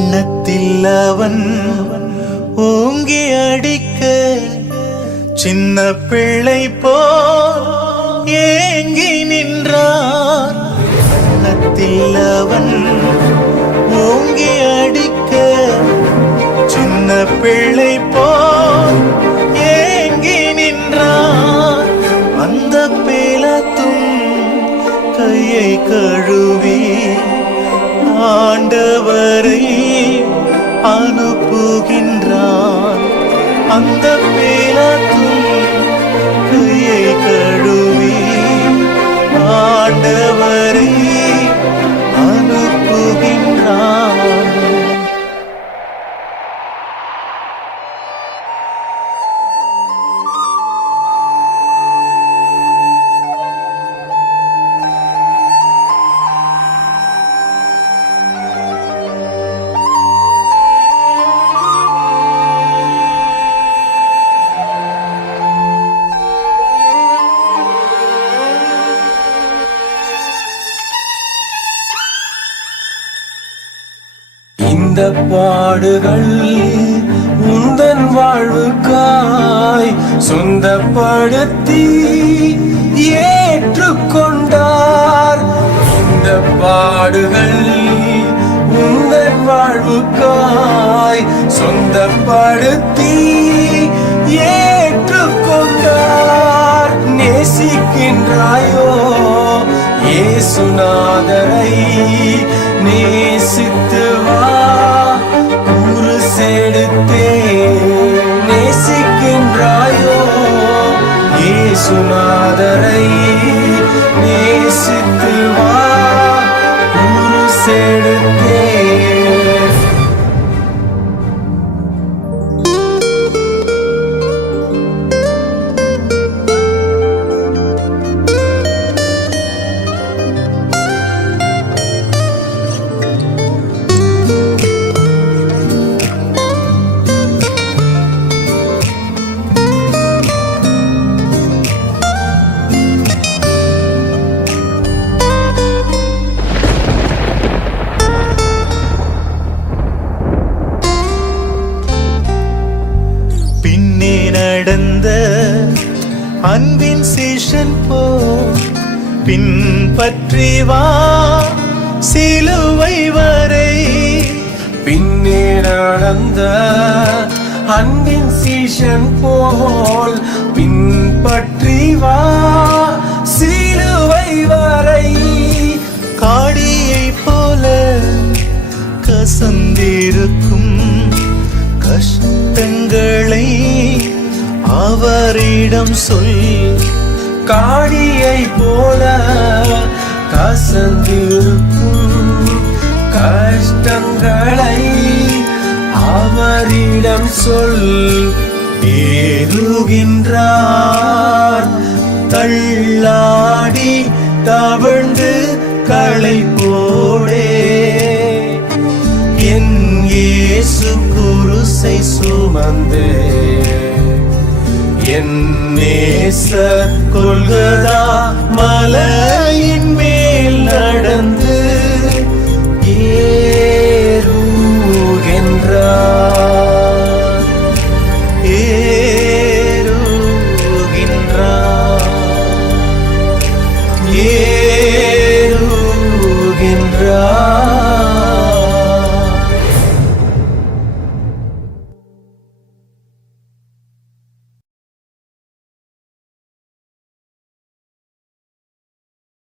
எண்ணத்தில் அவன் ஓங்கி அடிக்க சின்ன பிள்ளை போல் ஏங்கி நின்றார் எண்ணத்தில் அவன் ஓங்கி அடிக்க சின்ன பிள்ளை போல் ஏங்கி நின்றார் அந்த பேலத்தும் கையை கழுவி ஆண்டவரை அனுப்புகின்ற இந்த பாடுகள் உந்தன் வாழ்வுக்காய் சொந்தப்படுத்தி ஏற்றுக்கொண்டார். இந்த பாடுகள் உந்தன் வாழ்வுக்காய் சொந்தப்படுத்தி ஏற்றுக்கொண்டார். நேசிக்கின்றாயோ ஏசுனா பின்னே நடந்த அன்பின் சேஷன் போ. பின்பற்றி வா சிலுவை வரை. பின்னே நடந்த அன்பின் சீஷன் போல் பின்பற்றி வா சிலுவை வரை. காடியை போல கசந்திருக்கும் கஷ்டங்களை என்னிடம் சொல் காடியை போல கசந்திருக்கும் கஷ்டங்களை அவரிடம் சொல் ஏறுகின்றார். தள்ளாடி தவழ்ந்து களை போடே. என் இயேசு குருசை சுமந்தே. என் நேச கொள்கதா மலர்